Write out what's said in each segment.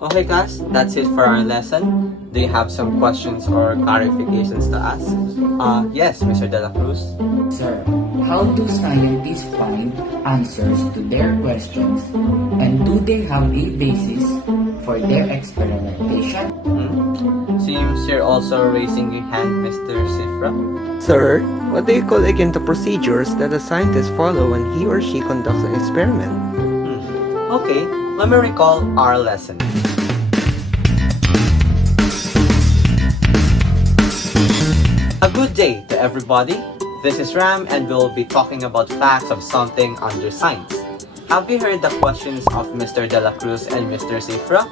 Okay guys, that's it for our lesson. Do you have some questions or clarifications to ask? Yes, Mr. De La Cruz. Sir, how do scientists find answers to their questions, and do they have a basis for their experimentation? Seems you're also raising your hand, Mr. Sifra. Sir, what do you call again the procedures that a scientist follow when he or she conducts an experiment? Okay, let me recall our lesson. A good day to everybody. This is Ram and we'll be talking about facts of something under science. Have you heard the questions of Mr. De La Cruz and Mr. Sifra?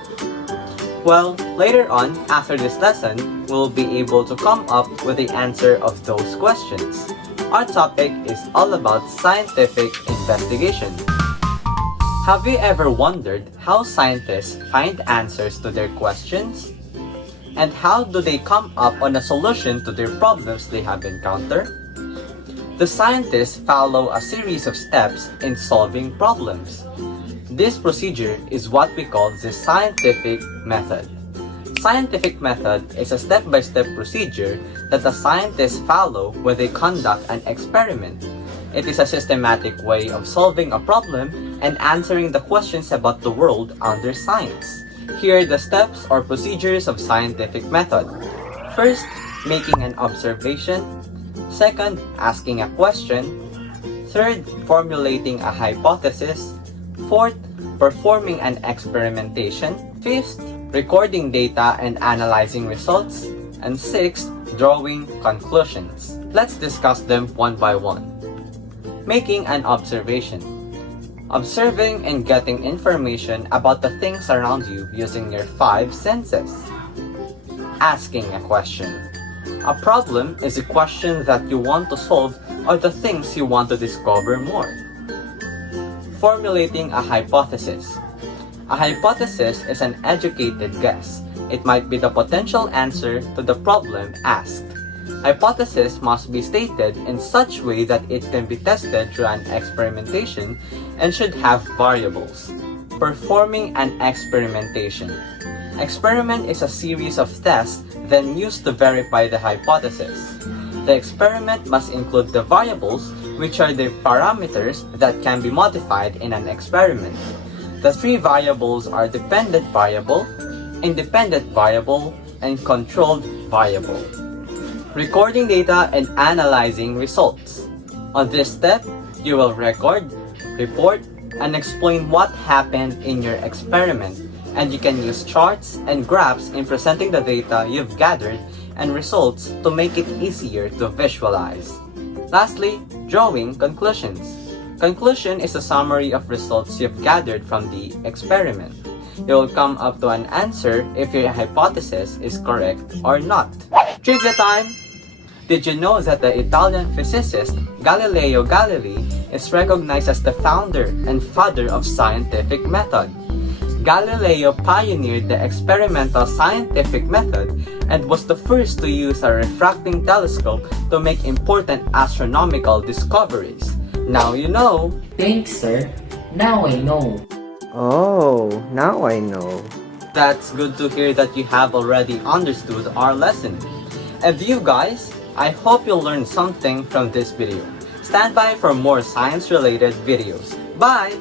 Well, later on, after this lesson, we'll be able to come up with the answer of those questions. Our topic is all about scientific investigation. Have you ever wondered how scientists find answers to their questions? And how do they come up on a solution to their problems they have encountered? The scientists follow a series of steps in solving problems. This procedure is what we call the scientific method. Scientific method is a step-by-step procedure that the scientists follow when they conduct an experiment. It is a systematic way of solving a problem and answering the questions about the world under science. Here are the steps or procedures of scientific method. First, making an observation. Second, asking a question. Third, formulating a hypothesis. Fourth, performing an experimentation. Fifth, recording data and analyzing results. And sixth, drawing conclusions. Let's discuss them one by one. Making an observation. Observing and getting information about the things around you using your 5 senses. Asking a question. A problem is a question that you want to solve or the things you want to discover more. Formulating a hypothesis. A hypothesis is an educated guess. It might be the potential answer to the problem asked. Hypothesis must be stated in such way that it can be tested through an experimentation and should have variables. Performing an experimentation. Experiment is a series of tests then used to verify the hypothesis. The experiment must include the variables, which are the parameters that can be modified in an experiment. The 3 variables are dependent variable, independent variable, and controlled variable. Recording data and analyzing results. On this step, you will record, report, and explain what happened in your experiment, and you can use charts and graphs in presenting the data you've gathered and results to make it easier to visualize. Lastly, drawing conclusions. Conclusion is a summary of results you've gathered from the experiment. You will come up to an answer if your hypothesis is correct or not. Trivia time! Did you know that the Italian physicist Galileo Galilei is recognized as the founder and father of scientific method? Galileo pioneered the experimental scientific method and was the first to use a refracting telescope to make important astronomical discoveries. Now you know! Thanks, sir. Now I know. Oh, now I know. That's good to hear that you have already understood our lesson. And you guys, I hope you learned something from this video. Stand by for more science-related videos. Bye!